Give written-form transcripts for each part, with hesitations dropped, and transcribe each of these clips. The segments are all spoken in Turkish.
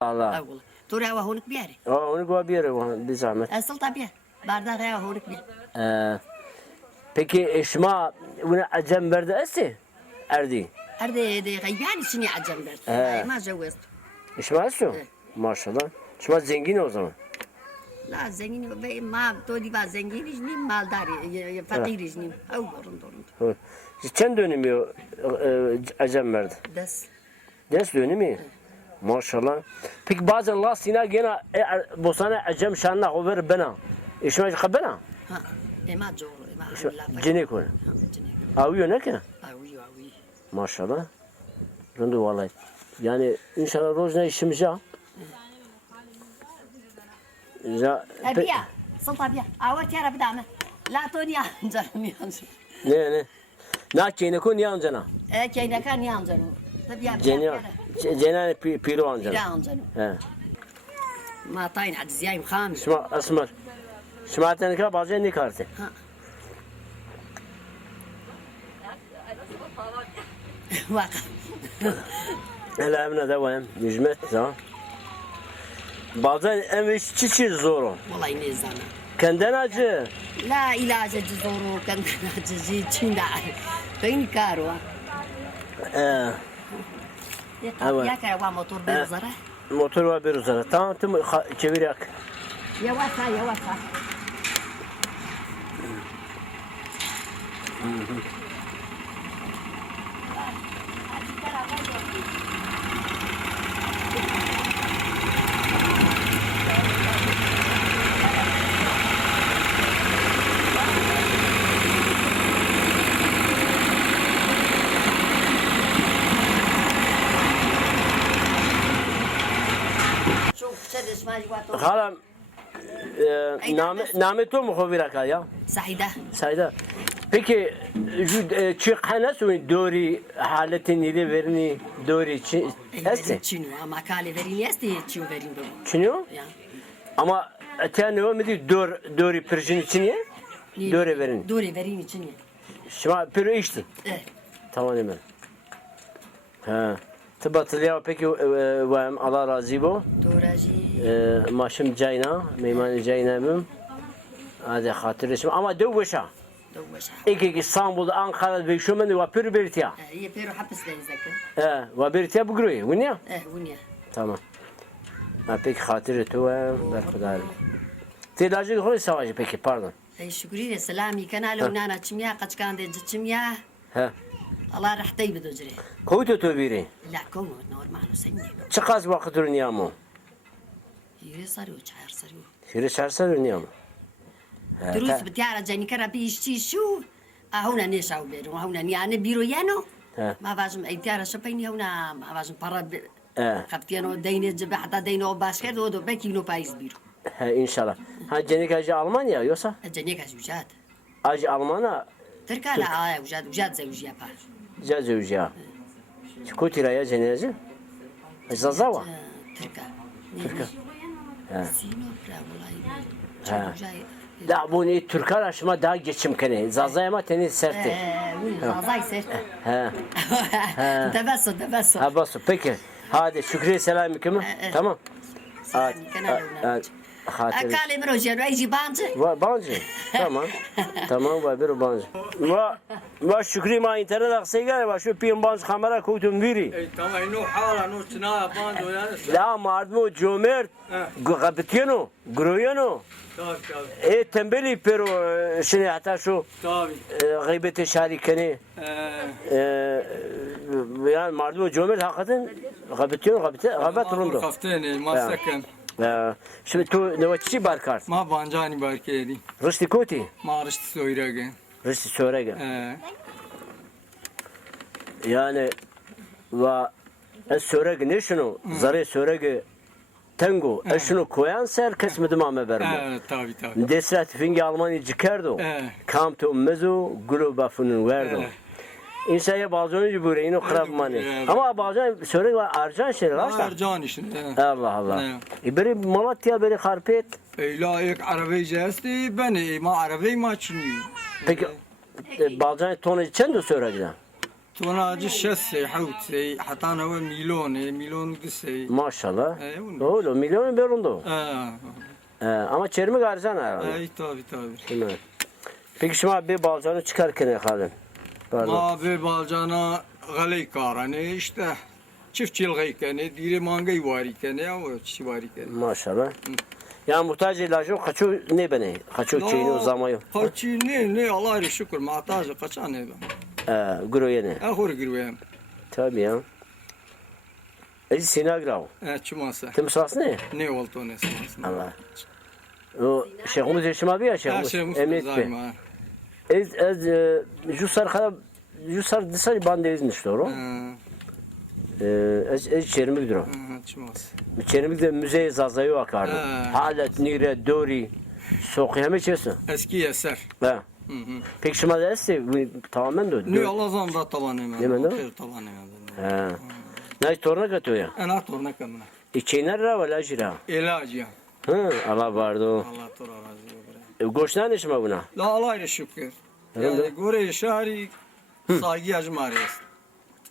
Allah. أول ترى وهونك بياري Onu gwa bir zahmet. أصل طبيعي بعد غير وهونك بيار Peki eşma bunu acem verdi esi? Erdi. أردي دي غيباني شني عجم بس ما جوزت Eşma şu. Maşallah. Eşma zengin o zaman. لا زنگين ما تودي با زنگين جنيم مالداري فقير جنيم أو دورن Çen dönümü acem verdi. دس Ders dönümü. Maşallah. Peki bazen lastina gene bosana acem şanla over bana. Eşma kabana. ها ما جور ما لا Cene konu. Aviyor ne ki? أوي أوي Maşallah. Rındı vallahi. Yani inşallah rozna işimiz ya. Ya أبيع سلطة بيع أول كيرا بدعمه لا توني أنجرم يانجر ne? Na kene kun yancana. كينا كان يانجر تبيع Cenya. Cena piro لا ancana. أنجر He. ما طاين عد زيايم خامس Şma asmar. Şma tenka bazen ne kartı? واقف Hele emne de vayem. Hizmet ha. Bazen emiş çiçi zoru. والله نيزانا Kenden acı. لا علاج جزورو كان جزي تشيندا فين كاروا أول. يا كاروا موتور بيزرا Motor var bir uzara. Tamam tüm çevir yak. يا واسع يا واسع شوف سدس ما جواتو Halam nameto mu kovira ka ya? سعيدة Sayda. Peki şu çıkana sonra doğru haletin ile verini doğru esti. تشينو ما كالي فيرين يستي تشيو فيرين بو Çiniyor? يا Ama öte ne olmadı doğru pırjın için ya? Doğru verin. دوري فيرين تشيني Şimdi pırı içti. ايه Tamam hemen. Ha. Tıbatılıyor peki Allah razı bu. دوراجي Maşım cayna, meyman cayna bim. Hadi hatırlaşım ama dövüşa. دوشا İki İstanbul'da Ankara'da ve şu men ve pır birtiya. هي بيرو حبس ليزك Ve birtiya bu gruyu. Bu ne? ايه ونيا Tamam. Ha peki hatırı tu berkudar. Tilacı koy savaşı peki pardon. هي شكري سلامي كان لو نانا تشميا قد كان دي تشميا He. الله رح طيب دوجري Koytu tu biri. لا كومو نورمال سني Çıkaz vakit ürünüyor mu? يري صارو شعر صارو Şiri şarsa ürünüyor mu? دروس بتيارة جاني كرا بيشتي شو هنا نيشاو بيرو هنا يعني بيرو يانو ها. ما فاجم اي تيارة شبيني هنا ما فاجم برا He. خبتيانو ديني جبه حتى دينو باشكر دو بكينو بايز بيرو He inşallah. Ha cenik acı Almanya yoksa? جانيك زوجات Acı Almanya تركا لا وجاد وجاد زوجيا باش cazıvcıya. Kutira ya cenezi? Zazava. تركا Türk'e. سينو برا والله ها. جاي Da bu ne Türkler aşma daha geçim kene. Zazaya ama teni sertti. والله سير He. تبسم تبسم Ha basu peki. Hadi şükriye selamı kimi? Tamam. سلامي كان لو Hatırı. أكالي مروجي رأيجي بانجي Bancı. Tamam. Tamam var bir bancı. Va şükri ma internet akse gel va şu piyam bancı kamera koydum viri. Tamam inu hala nu çına bando yani. La mardu cömert. Gabetiyano. Groyano. Tabii Tembeli pero şimdi hatta şu tabii. gıybeti şarikeni. Yani mardu cömert hakikaten gabetiyano gabet rondo. Kafteni masakan. Şimdi tu ne vaçi barkar. Ma bancani barkedi. Rısti koti. Ma rıştı soyrage. Rısti sörege. Yani va sörege ne şunu? Zare sörege tango. Şunu koyan ser kesmedim ama vermo. Tabii tabii. Desrat fingi Almanya cikerdo. Kam tu mezu gulu bafunun verdo. İnsaya bazen cibure ino krab mani. Ama bazen sörege var arjan şeri var. Arcan işin. Allah Allah. İberi Malatya beri harpet. La ek arabayı jesti beni ma arabayı ma çini. Peki bazen tonu içen de sörege. توناجي شسي حوتي حتى أنا مليون قسي Maşallah. ايوه Öyle milyonu berundu. اه Ama çermi garsan herhalde. اي طابي طابي Değil mi? Peki şimdi bir balcanı çıkarken yakalım. Pardon. ما ببالجانا غلي كاراني işte çiftçi ilgayı kene diri mangay vari kene ya o çi vari kene Maşallah. Ya muhtaç ilacı kaçı ne beni? Kaçı çeyini uzamayı. kaçı ne Allah'a şükür muhtaç kaçan ne ben Guru yeni. ahur girwem Tabii ya. Ezi sinagrav. çumasa Timsas ne? ne oldu ne Allah. O Şeyhimiz Eşim abi ya Şeyhimiz. Emniyet Bey. zaima Jusar kadar Jusar dışarı bandezmiş doğru. Ez çermi gidiyor. çumasa Çermi de müzeye zazayı vakardı. Ha. Halet nire dori. Sokuya mı çesin? eski eser Ha. Peki şimdi de esti tamamen de. ne Allah zamda tavan hemen Hemen de? tavan hemen Ha. Ne torna katıyor ya? ana torna kamına İçiner ra vela jira. ilaç ya Hı, Allah vardı. Allah tora razı Goşnan işime buna. la Allah'a şükür yani gore şahri saygı acmarıyız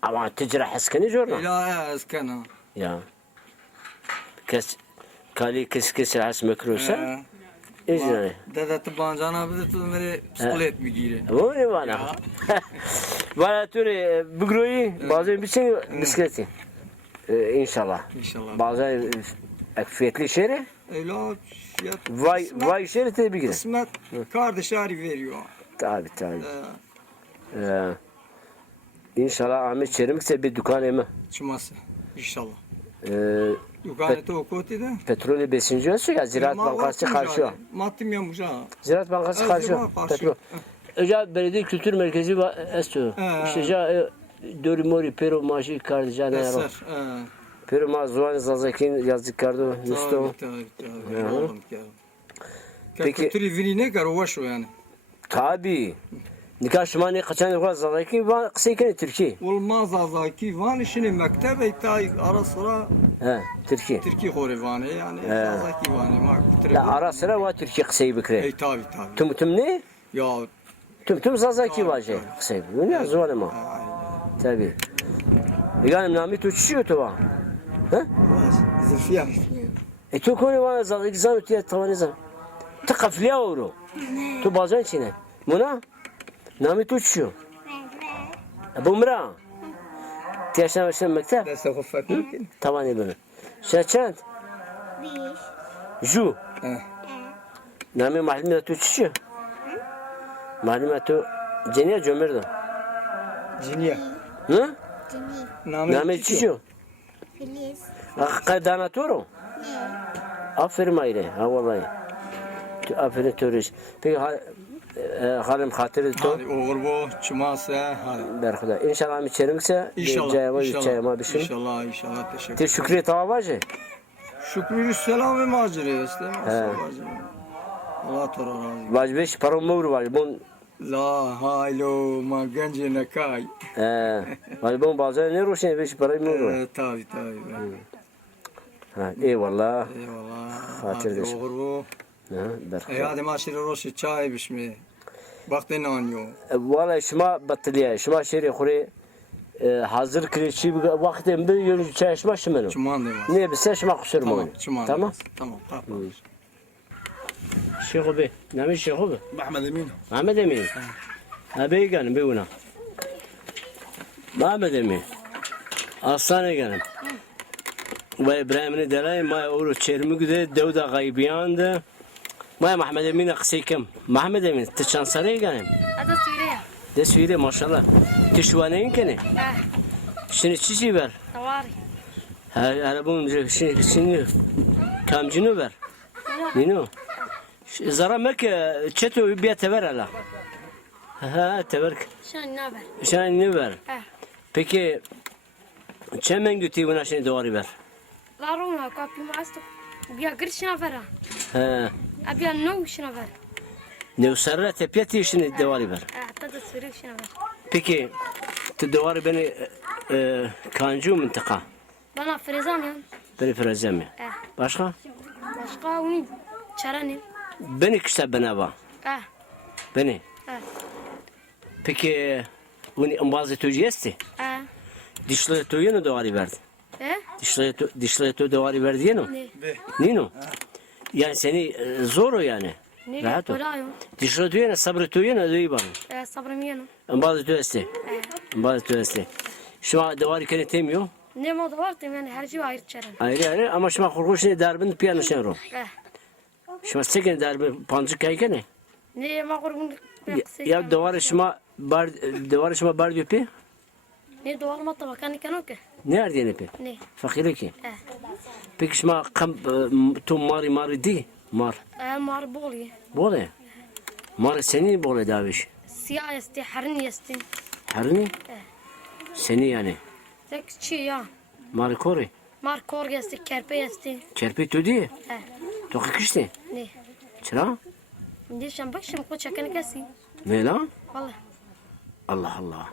Ama ticra haskani jorna. ila eskana Ya. Kes kali kes has mekrusa. İzle. Dede tıbancana bir de tu mere bisiklet mi giyre Bu ne bana? Bana türe bugroyu bazen bir şey bisikleti. İnşallah. İnşallah. Bazen fiyatlı şehre. Ela fiyat Vay şehre tabi gider. kısmet kardeşleri veriyor. Tabi tabi. İnşallah Ahmet Çerimik'se bir dükkan emi. Çıması. İnşallah. Ee, Yukarıda okuttu da. Petrolü 5. ölçü ya Ziraat Bankası karşı. Matım yamış ha. Ziraat Bankası karşı. Petrol. Öca Belediye Kültür Merkezi var. Esto. İşte ja Dori Mori Pero Maji Kardijane Yaro. Eser. Pero Mazuan Zazakin yazdıklardı. Musto. Tabii. Peki- Kültürü vini ne kadar hoş o yani. Tabi. Nikah şımani kaçan yukarı Zazakin var. Kısayken Türkiye. Olmaz azaki van işini mektebe tay ara sıra He. Türkiye. Türkiye horivane yani azaki vane ma Ya ara sıra var Türkiye kısayı bükre. tabii. Tüm ne? Ya Tüm Zazaki var şey. Kısayı. Bu ne? Zuval ama. Tabi. Yani namit uçuşuyor tuva. He? Zülfiye. Tu koni var Zazaki zan ötüye tavanı zan. Tu kafliya oğru. Tu bazen çine. Buna? Namit uçuşuyor. Bumra. Tiyaştan başlayan mektep. Deste hufak mümkün. Tavanı bunu. Şeçent. Ju. Nami mahallime tu uçuşuyor. Mahallime tu ceniye cömerdi. Ciniye. Hı? Cini, Nami uçuşuyor. Filiz, Kadana toro. Aferin mayre. Ha vallahi. Aferin turist. Peki halim hatırı to. Hadi oğul bu çumasa hadi. Berhuda. İnşallah mi çerimse İnşallah. cayama bir şey. İnşallah teşekkür. Teşekkür tavabacı. Şükrü selam ve macire işte. Allah tora razı. Vacbeş param mevru var. Bun La haylo ma gence ne kay. bun bazen ne roşen beş param mevru var. Tabii. Ha eyvallah. Eyvallah. Hatır Hadi desin. oğul bu. Berhuda. Hadi maşire roşi çay bişmi. Bakte nanyo. Vallahi şuma batılıya. Şuma şeri kure hazır kreçi vaktim bir yönü çayışma şimenu. Çuman demez. Ne bilse şuma kusur mu? Tamam. Çuman. Tamam. Tamam. Şeyh abi. Ne Şeyh abi? Mehmet Emin. Mehmet Emin. Abi gelin bir buna. Mehmet Emin. Aslan'a gelin. Ve İbrahim'in delay ma oru çermi güde devda gaybiyandı. Ma Mehmet Emin'e kısaykem. Mehmet Emin tıçansaraya gelin. Ada Suriye. De söyle maşallah. Tişvaneyin kene. Şimdi çiçeği ver. Tavari. Hala bunun şimdi kamcını ver. Nino. Zara merke çeto bir tever hala. Ha tever. Şan ne haber? Sen ne ver? Peki çemen götü buna şimdi doğru ver. Larona kapıyı açtım. Bir girişine ver. Ha. Abi ne işine ver? Ne sarra tepiyati şimdi doğru ver. Tadı sürü işine ver. Peki tu doğru beni kancu mıntıka. Bana frezan ya. Beni frezemi. Başka? Başka onun çare Beni kişi bana var. Beni. Peki Bunu bazı tücü esti. Dişleri tüyü ne doğru verdi? Dişleri tüyü doğru verdi yenu. Nino. Yani seni zor o yani. Rahat ol. Dişleri tüyü ne sabrı tüyü ne duyu bana. Sabrım yenu. Bazı tüyü esti. Bazı tüyü esti. Şu an doğru kene temiyor. Ne moda var değil yani her şey ayrı çaren. Ayrı ama şu an korkunç ne darbın piyano şenro. Şu an sekin darbın pancık kaykene. Ne ma kurbun Ya doğru şuma bar diyor pi. ne doğal mata bakan iken o ki. Nerede yani pi? Ne? Fakire ki. Peki şuma kam tu mari di mar. Mar boli. Bole. Mar seni bole daviş. Siyah esti, harin esti. Harini? Seni yani. Tek çi ya. Mar kore. Mar kor esti, kerpe esti. Kerpi tu di. Toki kişti. Ne? Çıra? Ne şambak şamko çakan kesi. Ne lan? Vallahi. Allah Allah.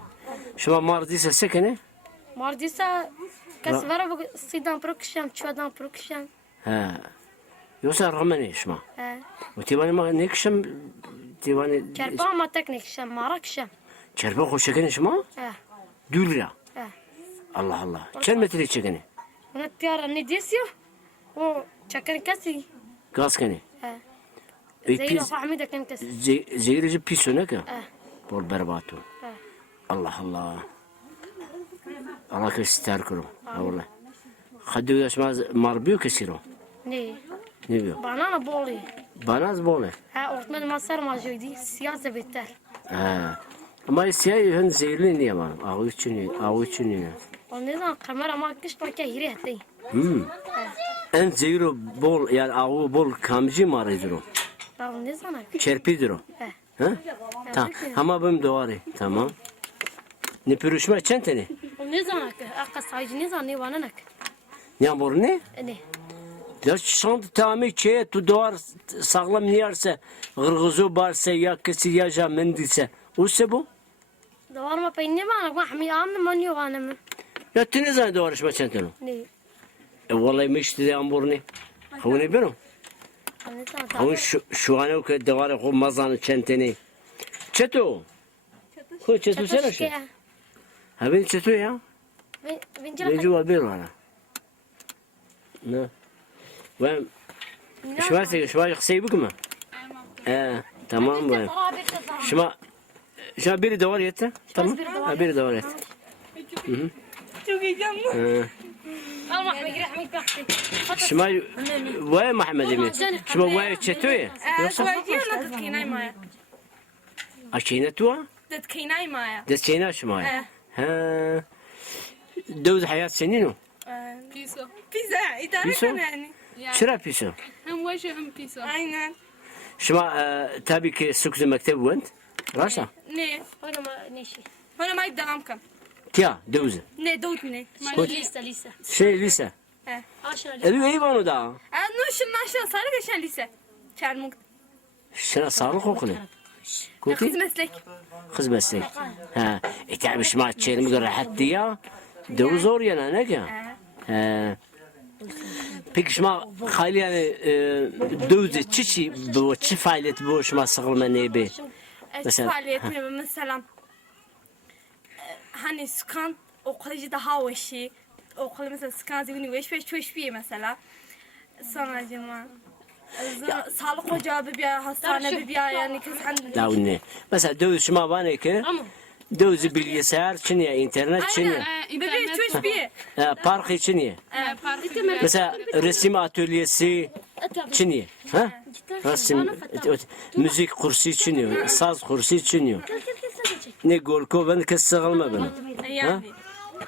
Şuma mar diyse sekene. Mar disa kes vara bu sidan prokşam, çuvadan prokşam. Ha. Yoksa ramene şuma. O tivani ma ne kişem tivani. Kerpe ama teknik şam, mara kşam. Kerpi hoş sekene şuma? Dülra. He. Allah Allah. Çen metre çekene. Ona tiyara ne disiyor? O çakan kesi. Gaz kene. Zeyro fahmide kan kesi. Zeyirci pis ne ki? Bol berbatı. Allah Allah. Allah kestir kuru. Allah. Hadi yaşmaz marbiyo kesiro. Ne? Ne diyor? Banana boli. Banaz bole. Ha ortmen masar majuydi. Siyah beter. Ha. Ama siyah hın zehirli niye var? Ağı için niye? O neden kamera ma kış parke hiri etti. En zehiro bol yani ağı bol kamcı marıdır o. Ya ne zaman? Çerpidir o. Ha? Tamam. Ama benim doğru. Tamam. Ne pürüşme çenteni? O ne zaman? Akka sayıcı ne zaman ne vananak? Ne bor ne? Ne? Ya şant tamir çeye tu doğar sağlam niyarsa gırgızı barsa ya kesi ya jamendise. O se bu? Davar ma peyni vanak mahmi amna manyo vanam. Ya tine zan doğarışma çenteni? Ne? Vallahi mişti de ambur ne? Havune benim. Ne zaman? Havun şu an o kadar doğar o mazanı çenteni. Çeto. Ko çeto sen aşağı. Ha ben çeto ya. Vincira. Ben cuma bir var. Ne? Ben şuma seybik mi? Tamam ben. Şuma biri de var yeter. Tamam. Ha biri de var yeter. Çok heyecanlı. Allah me gireh mi baktı. Şuma vay Muhammed'i mi? Şuma vay çetoya. Yoksa شوية تتكيناي معايا aşağına tuğa. تتكيناي معايا Desteğine şuma. Ha. Dövd hayat senin o. بيسو بيزا إدارة بيسو؟ يعني Çıra piso. هم وجه هم بيسو أينن Şuma tabii ki sükse mektebi vent. Rasa. ne Ona ma neşi. هنا ما يبدأ عمكم Kya dövz. ne دوت ne Lise. Şey lise. Aşağı Edu eyvanu da. نو شن صار كشان لسه شارمك Şuna sağlık okulu. Kuti? خذ مسلك Kız meslek. Ha. Tabii şuma çelimi göre hatta ya. Dövz zor yana ne ki? Ha. Peki şuma khali yani dövz çiçi bu çi faaliyet bu şuma sıkılma ne be? Mesela- فعاليتنا مثلا hani سكان okulucu daha وشي okul mesela سكان زيني وش فيه mesela sonra cuma sağlık ocağı bir hastane bir yani kız hani La ne? Mesela dövz şuma var ne ki? Ama Dövz bilgisayar çiniye, internet çiniye. bebeği çöş bir Park çiniye. Mesela resim atölyesi çiniye. Ha? Resim, müzik kursu çiniyor, saz kursu çiniyor. Ne golko ben kız sıkılma bana. yani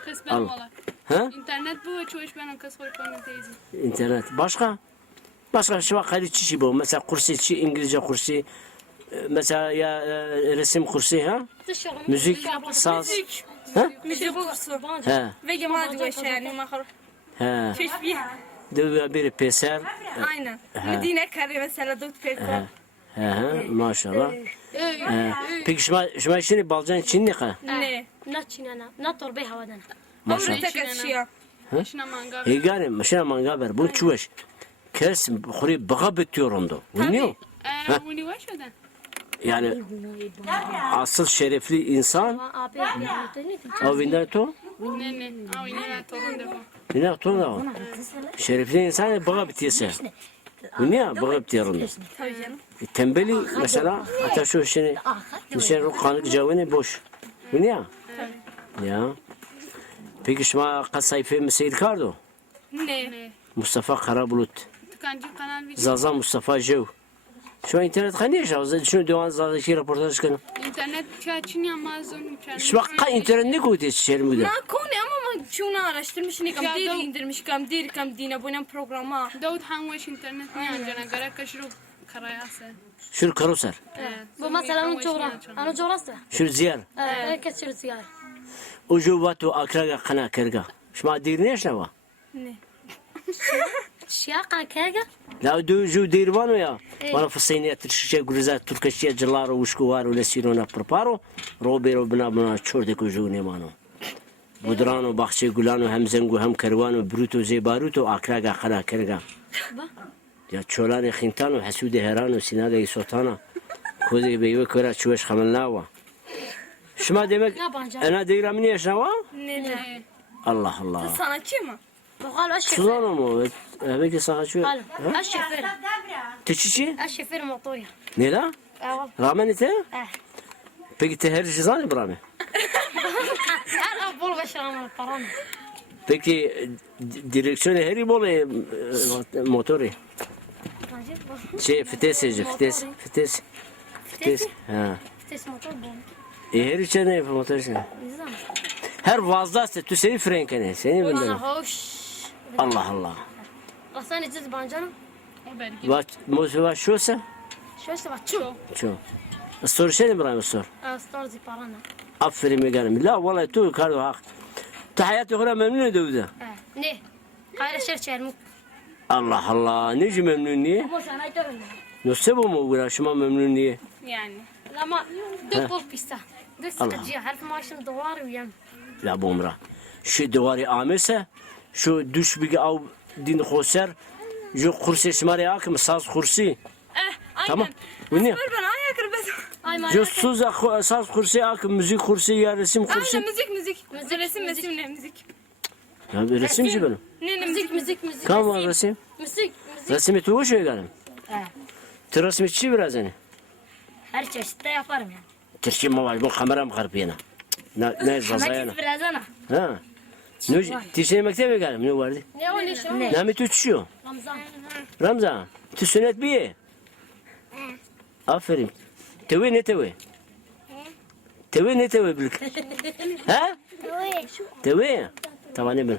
Kız Al. benim ola. Ha? İnternet bu çoğuş benim kız koyupanı teyze. İnternet. Başka şu vakit çişi bu. Mesela kursu çi İngilizce kursu. Mesela ya resim kursu ha? Müzik, saz. Ha? müzik kursu Ha. ve cemaat وش yani mahur Ha. çöş bir Dövbe bir peser. aynen Medine kare mesela dut peko Maşallah. Peki şuma şimdi balcan için ne kadar? ne na çinana. Na torbe havadan. Maşallah tekrar Şuna manga. Hegane maşına manga ver. Bu çuvaş. Kes khuri baga bitiyor onda. Uniyor. Bunu var şuradan. Yani asıl şerefli insan Abi, avinden to. Ne. Avi ne torun defa. Ne to da. Şerefli insan baga bitiyse. Bu niye baga bitiyarında? Tabii canım. Tembeli mesela hatta şu işini nişan kanık cevabını boş. Bu niye? Ya. Peki şuma kaç sayfa mı seyir kardo? Ne? Mustafa Karabulut. Tükancı kanal video. Zaza Mustafa Jev. Şu an internet kanı ya. Şunu devam Zaza'daki röportaj kanı. İnternet kaçın ya mazlum. Şu vakka internet ne koydu içerim bu da? Na konu ama şunu araştırmış ne kam Ya değil da- indirmiş kam değil kam dine bu programa. Davut hangi internet ne ancana gara kaşıru karayası. Şur karusar. bu mesela onun çoğra. Onun çoğrası. Şur ziyar. Herkes şunu sigar. Ucu vatu akraga kana kerga. Şuma dir ne yaşava? Ne? Şiyakan kerga. La du dirvano ya. Bana fısayniye tırşişe guriza Türkçe cılaro uşku var öyle sirona preparo. Robero bina çorde kuju ne mano. Budrano bahçe gulano hem zengu hem kervano bruto zebaruto akraga kana kerga. Ya çolane khintano hasude herano sinaga sotana. Koze beyve kura çuveş xamalnawa. Şuma demek Yabancı. ana diramini yaşava? Ne? Allah Allah. Sanatçı mı? Bakal aşefer. Suzano mu? Evet sanatçı. Al. Aşefer. Teçici? Aşefer motoya. Ne la? Evet. Ramen ite? Eh. Peki te her cizan brame. Her bol başlamam param. Peki direksiyonu her bol motoru. Şey fiteseci fites. Ha. Vites motor bol. Her içine motor sen. Nizam. Her vazlası tu seni frenkene. Seni Bana bildim. hoş. Allah Allah. Asan içiz bancanım. O belki. Motiva şosa? Şöyle bak çu. Ço. Sor seni brame sor. Storzi parana. Aferin megalim. La vallahi tu kardo hak. Tu hayatı kura memnun edildi. Ne? Hayır şer çermu. Allah Allah. Neci memnun niye? Bu sana ite öyle. Nasıl bu mu uğraşma memnun niye? Yani. Ama dök bol pista. Dök sıkıcı. Her maaşın dolar uyam. La bomra. Şu duvarı amirse şu düş bir av din khoser jo kursi şmari akım saz kursi. Aynen. Tamam. Bu ne? Ver bana ayak kırmızı. Ay Jo suza saz kursi akım müzik kursi ya resim kursi. Aynen müzik. Resim ne müzik. Ya bir resimci benim. Ne müzik. Kam var resim? Müzik. Resmi tu şey galim. Te resmi biraz yani. Her çeşitte yaparım yani. Terşim mavaş bu kameram karpiyana. Ne zazayana. Ama biraz ana. Ha. Ne tişine mektebe galim ne vardı? Ne o ne şu? Ne mi tutuşuyor? Ramazan. Ramza. Tu sünnet bir. Aferin. Tevi ne tevi? Tevi ne tevi bilk? Ha? Tevi. Tamam ne bil.